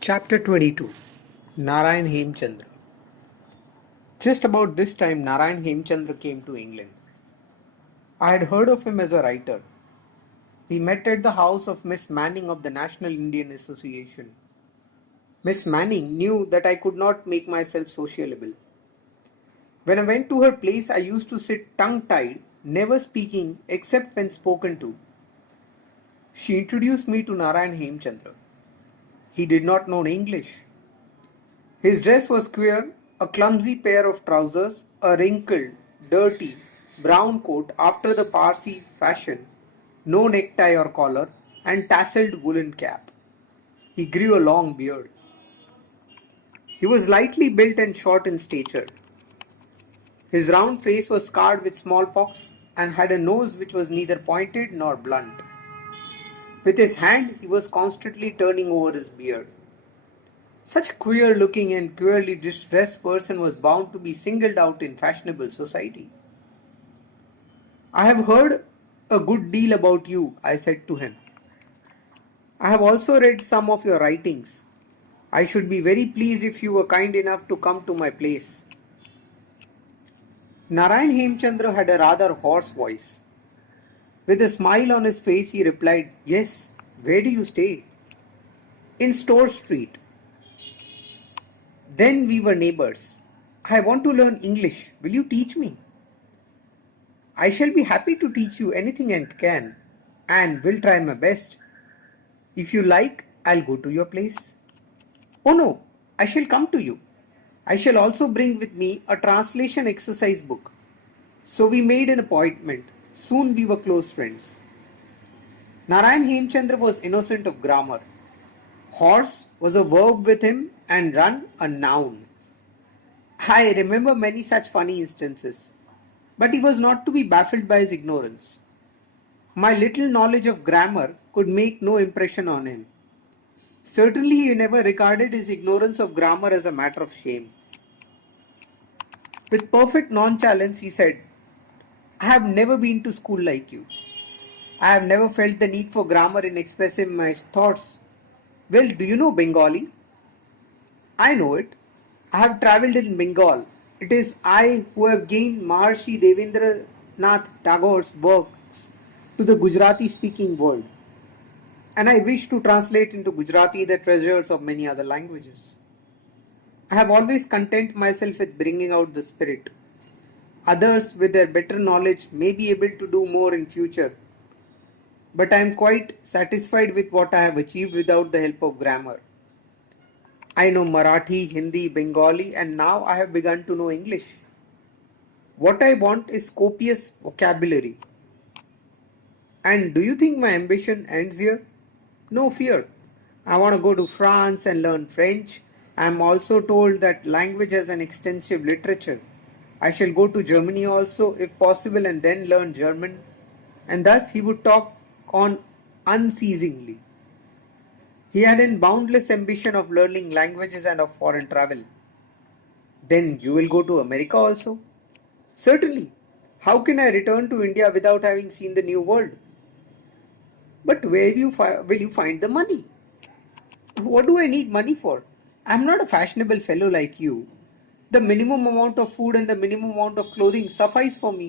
Chapter 22 Narayan Hemchandra. Just about this time, Narayan Hemchandra came to England. I had heard of him as a writer. We met at the house of Miss Manning of the National Indian Association. Miss Manning knew that I could not make myself sociable. When I went to her place, I used to sit tongue-tied, never speaking except when spoken to. She introduced me to Narayan Hemchandra. He did not know English. His dress was queer, a clumsy pair of trousers, a wrinkled, dirty, brown coat after the Parsi fashion, no necktie or collar, and tasselled woolen cap. He grew a long beard. He was lightly built and short in stature. His round face was scarred with smallpox and had a nose which was neither pointed nor blunt. With his hand he was constantly turning over his beard. Such a queer-looking and queerly dressed person was bound to be singled out in fashionable society. "I have heard a good deal about you," I said to him. "I have also read some of your writings. I should be very pleased if you were kind enough to come to my place." Narayan Hemchandra had a rather hoarse voice. With a smile on his face, he replied, "Yes, where do you stay?" "In Store Street." "Then we were neighbors. I want to learn English. Will you teach me?" "I shall be happy to teach you anything I can, and will try my best. If you like, I'll go to your place." "Oh no, I shall come to you. I shall also bring with me a translation exercise book." So we made an appointment. Soon we were close friends. Narayan Hemchandra was innocent of grammar. Horse was a verb with him and run a noun. I remember many such funny instances. But he was not to be baffled by his ignorance. My little knowledge of grammar could make no impression on him. Certainly he never regarded his ignorance of grammar as a matter of shame. With perfect nonchalance he said, "I have never been to school like you. I have never felt the need for grammar in expressing my thoughts. Well, do you know Bengali?" "I know it. I have travelled in Bengal. It is I who have gained Maharshi Devendranath Tagore's works to the Gujarati-speaking world, and I wish to translate into Gujarati the treasures of many other languages. I have always content myself with bringing out the spirit. Others, with their better knowledge, may be able to do more in future, but I am quite satisfied with what I have achieved without the help of grammar. I know Marathi, Hindi, Bengali, and now I have begun to know English. What I want is copious vocabulary. And do you think my ambition ends here? No fear. I want to go to France and learn French. I am also told that language has an extensive literature. I shall go to Germany also, if possible, and then learn German." And thus he would talk on unceasingly. He had a boundless ambition of learning languages and of foreign travel. "Then you will go to America also?" "Certainly. How can I return to India without having seen the new world?" "But where will you find the money?" "What do I need money for? I am not a fashionable fellow like you. The minimum amount of food and the minimum amount of clothing suffice for me.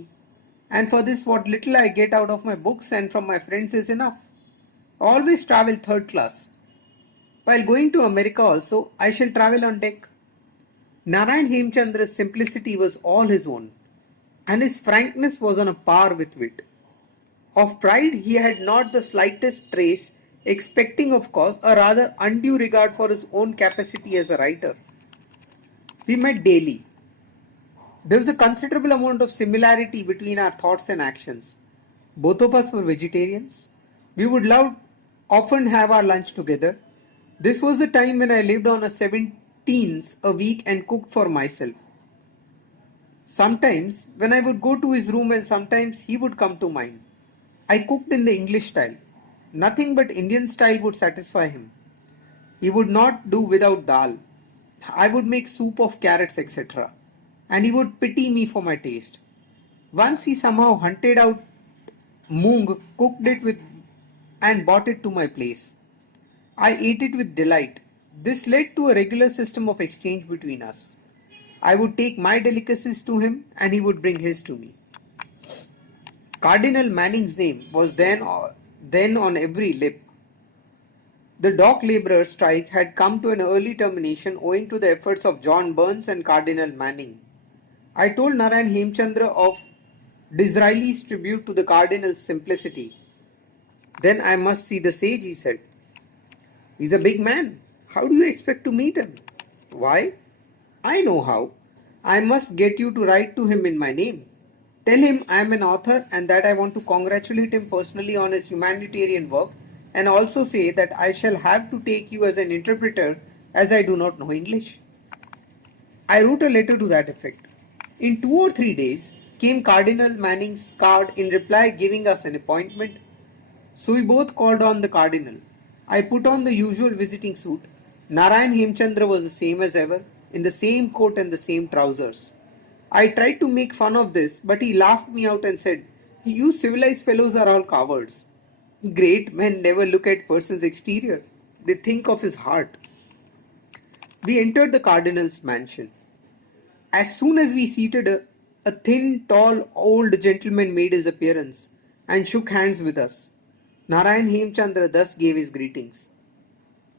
And for this, what little I get out of my books and from my friends is enough. I always travel third class. While going to America also, I shall travel on deck." Narayan Hemchandra's simplicity was all his own, and his frankness was on a par with wit. Of pride he had not the slightest trace, expecting of course a rather undue regard for his own capacity as a writer. We met daily. There was a considerable amount of similarity between our thoughts and actions. Both of us were vegetarians. We would often have our lunch together. This was the time when I lived on a 17s a week and cooked for myself. Sometimes when I would go to his room and sometimes he would come to mine. I cooked in the English style. Nothing but Indian style would satisfy him. He would not do without dal. I would make soup of carrots, etc. And he would pity me for my taste. Once he somehow hunted out moong, cooked it with and brought it to my place. I ate it with delight. This led to a regular system of exchange between us. I would take my delicacies to him and he would bring his to me. Cardinal Manning's name was then on every lip. The dock labourers' strike had come to an early termination owing to the efforts of John Burns and Cardinal Manning. I told Narayan Hemchandra of Disraeli's tribute to the Cardinal's simplicity. Then I must see the sage, he said. He's a big man. How do you expect to meet him? Why? I know how. I must get you to write to him in my name. Tell him I am an author and that I want to congratulate him personally on his humanitarian work, and also say that I shall have to take you as an interpreter as I do not know English. I wrote a letter to that effect. In 2 or 3 days came Cardinal Manning's card in reply giving us an appointment. So we both called on the Cardinal. I put on the usual visiting suit. Narayan Hemchandra was the same as ever, in the same coat and the same trousers. I tried to make fun of this, but he laughed me out and said, "You civilized fellows are all cowards. Great men never look at person's exterior. They think of his heart." We entered the Cardinal's mansion. As soon as we seated, a thin, tall, old gentleman made his appearance and shook hands with us. Narayan Hemchandra thus gave his greetings.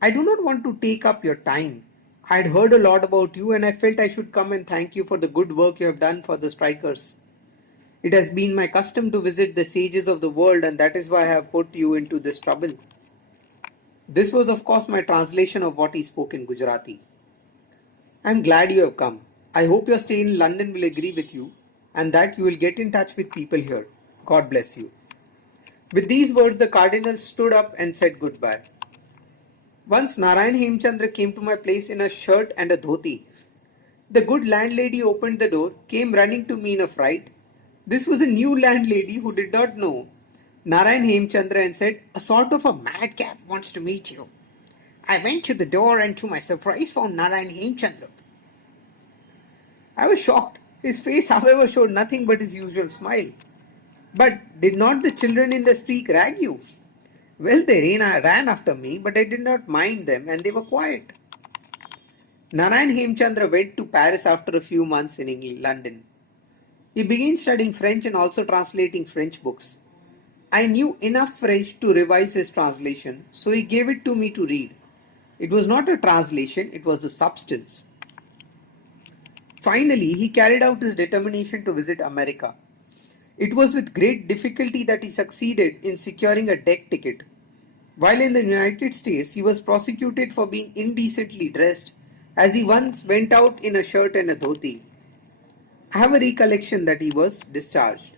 "I do not want to take up your time. I had heard a lot about you and I felt I should come and thank you for the good work you have done for the strikers. It has been my custom to visit the sages of the world, and that is why I have put you into this trouble." This was of course my translation of what he spoke in Gujarati. "I am glad you have come. I hope your stay in London will agree with you and that you will get in touch with people here. God bless you." With these words the Cardinal stood up and said goodbye. Once Narayan Hemchandra came to my place in a shirt and a dhoti. The good landlady opened the door, came running to me in a fright. This was a new landlady who did not know Narayan Hemchandra and said, "A sort of a madcap wants to meet you." I went to the door and to my surprise found Narayan Hemchandra. I was shocked. His face, however, showed nothing but his usual smile. "But did not the children in the street rag you?" "Well, they ran after me, but I did not mind them and they were quiet." Narayan Hemchandra went to Paris after a few months in London. He began studying French and also translating French books. I knew enough French to revise his translation, so he gave it to me to read. It was not a translation, it was the substance. Finally, he carried out his determination to visit America. It was with great difficulty that he succeeded in securing a deck ticket. While in the United States, he was prosecuted for being indecently dressed, as he once went out in a shirt and a dhoti. I have a recollection that he was discharged.